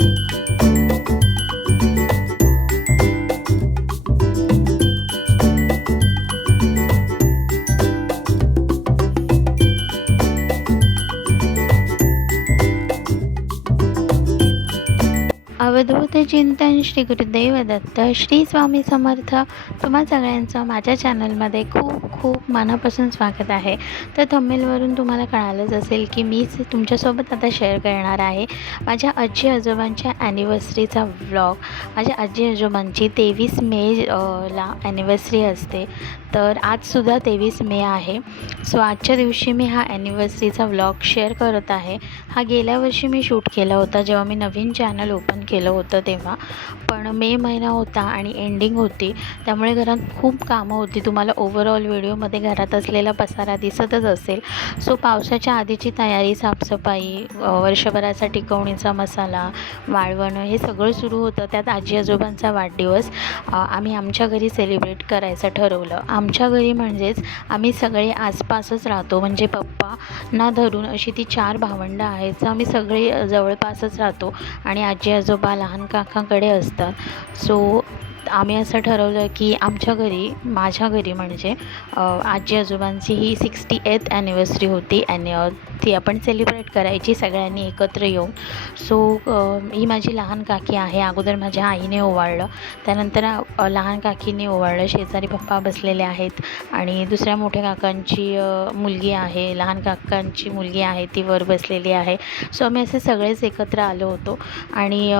you. Avadhoot चिंतन श्री गुरुदेव दत्त श्री स्वामी समर्थ. तुम्हा सगळ्यांचं माझ्या चॅनलमध्ये खूप खूप मनापासून स्वागत आहे. तर थंबेलवरून तुम्हाला कळालंच असेल की मीच तुमच्यासोबत आता शेअर करणार आहे माझ्या आजी आजोबांच्या ॲनिव्हर्सरीचा व्लॉग माझ्या आजी आजोबांची तेवीस मे ला ॲनिव्हर्सरी असते. तर आजसुद्धा तेवीस मे आहे. सो आजच्या दिवशी मी हा ॲनिव्हर्सरीचा व्लॉग शेअर करत आहे. हा गेल्या वर्षी मी शूट केला होता जेव्हा मी नवीन चॅनल ओपन केलं होतं तेव्हा. पण मे महिना होता आणि एंडिंग होती. त्यामुळे घरात खूप कामं होती. तुम्हाला ओव्हरऑल व्हिडिओमध्ये घरात असलेला पसारा दिसतच असेल. सो पावसाच्या आधीची तयारी साफसफाई वर्षभराचा टिकवणीचा मसाला वाळवणं हे सगळं सुरू होतं. त्यात आजी आजोबांचा वाढदिवस आम्ही आमच्या घरी सेलिब्रेट करायचं ठरवलं. आमच्या घरी म्हणजेच आम्ही सगळे आसपासच राहतो. म्हणजे पप्पा ना धरून अशी ती चार भावंडं आहेत. आम्ही सगळे जवळपासच राहतो आणि आजी आजोबा लहान काकाकडे असतात. सो आम्ही असं ठरवलं की आमच्या घरी माझ्या घरी म्हणजे आजी आजोबांची ही सिक्स्टी एथ ॲनिव्हर्सरी होती आणि ती आपण सेलिब्रेट करायची सगळ्यांनी एकत्र येऊन. सो ही माझी लहान काकी आहे अगोदर माझ्या आईने ओवाळलं. त्यानंतर लहान काकीने ओवाळलं शेजारी पप्पा बसलेले आहेत आणि दुसऱ्या मोठ्या काकांची मुलगी आहे लहान काकांची मुलगी आहे ती वर बसलेली आहे. सो आम्ही असे सगळेच एकत्र आलो होतो आणि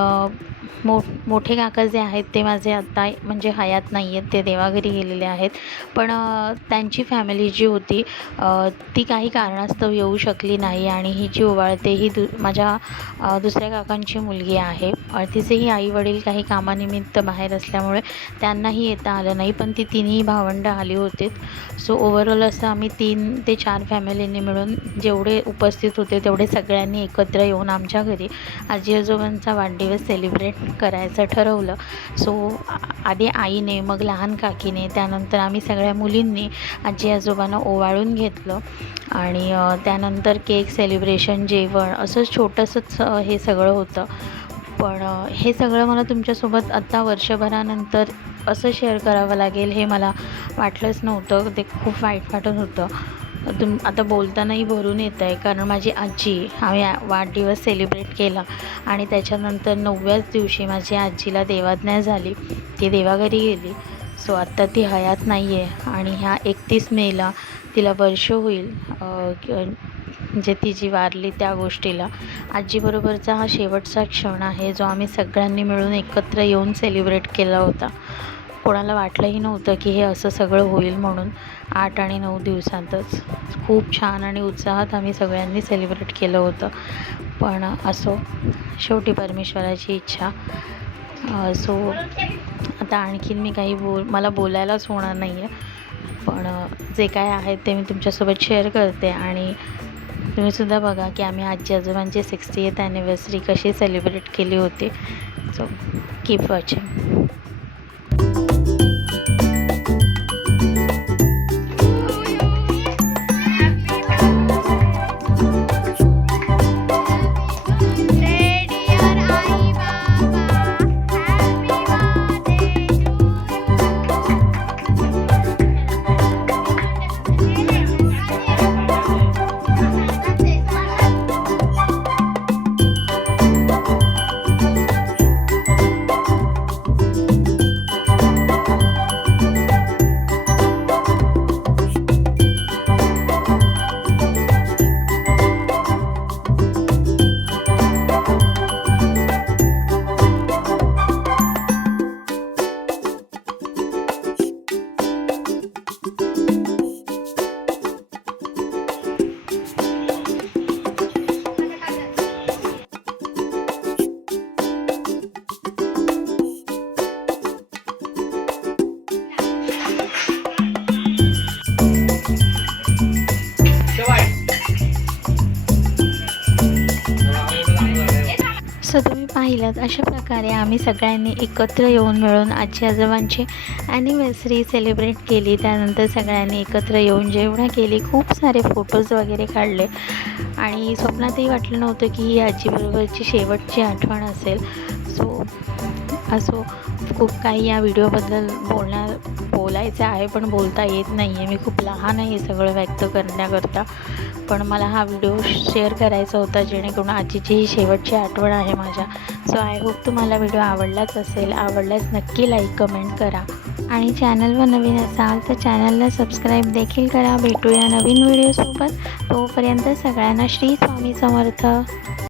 मो मोठे काका जे आहेत ते माझे आत्ता म्हणजे हयात नाही आहेत ते देवाघरी गेलेले आहेत. पण त्यांची फॅमिली जी होती ती काही कारणास्तव येऊ शकली नाही आणि ही जी ओवाळते ही दु माझ्या दुसऱ्या काकांची मुलगी आहे. तिचेही आई वडील काही कामानिमित्त बाहेर असल्यामुळे त्यांनाही येता आलं नाही पण ती तिन्ही भावंडं आली होती सो ओव्हरऑल असं आम्ही तीन ते चार फॅमिलींनी मिळून जेवढे उपस्थित होते तेवढे सगळ्यांनी एकत्र येऊन आमच्या घरी आजी आजोबांचा वाढदिवस सेलिब्रेट करायचं ठरवलं. सो आधी आईने मग लहान काकीने त्यानंतर आम्ही सगळ्या मुलींनी आजी आजोबांना ओवाळून घेतलं. आणि त्यानंतर केक सेलिब्रेशन जेवण असंच छोटंसंच हे सगळं होतं. पण हे सगळं मला तुमच्यासोबत आत्ता वर्षभरानंतर असं शेअर करावं लागेल हे मला वाटलंच नव्हतं. ते खूप वाईट वाटत होतं. तुम आता बोलतानाही भरून येत आहे कारण माझी आजी आम्ही वाढदिवस सेलिब्रेट केला आणि त्याच्यानंतर नवव्याच दिवशी माझी आजीला देवाज्ञा झाली ती देवाघरी गेली. सो आत्ता ती हयात नाही आहे आणि ह्या एकतीस मेला तिला वर्ष होईल म्हणजे ती जी वारली त्या गोष्टीला. आजीबरोबरचा हा शेवटचा क्षण आहे जो आम्ही सगळ्यांनी मिळून एकत्र येऊन सेलिब्रेट केला होता. कोणाला वाटलंही नव्हतं की हे असं सगळं होईल म्हणून आठ आणि नऊ दिवसांतच. खूप छान आणि उत्साहात आम्ही सगळ्यांनी सेलिब्रेट केलं होतं. पण असो शेवटी परमेश्वराची इच्छा. सो आता आणखीन मी काही बोल मला बोलायलाच होणार नाही आहे पण जे काय आहे ते मी तुमच्यासोबत शेअर करते आणि तुम्हीसुद्धा बघा की आम्ही आजी आजोबांची सिक्स्टी एथ ॲनिव्हर्सरी कशी सेलिब्रेट केली होती. सो कीप वॉचिंग केल्यात. अशा प्रकारे आम्ही सगळ्यांनी एकत्र येऊन मिळून आजी आजोबांची ॲनिव्हर्सरी सेलिब्रेट केली. त्यानंतर सगळ्यांनी एकत्र येऊन जेवणं केली खूप सारे फोटोज वगैरे काढले. आणि स्वप्नातही वाटलं नव्हतं की ही आजीबरोबरची शेवटची आठवण असेल. सो असो खूप काही या व्हिडिओबद्दल बोलणार बोलायचं आहे पण बोलता येत नाही आहे मी खूप लहान आहे सगळं व्यक्त करण्याकरता. पण मला हा व्हिडिओ शेअर करायचा होता जेणेकरून आजीची ही शेवटची आठवण आहे माझ्या. सो आय होप तुम्हाला व्हिडिओ आवडलाच असेल. आवडल्यास नक्की लाईक कमेंट करा. आणि चॅनलवर नवीन असाल तर चॅनलला सबस्क्राईब देखील करा. भेटूया नवीन व्हिडिओसोबत तोपर्यंत सगळ्यांना श्री स्वामी समर्थ.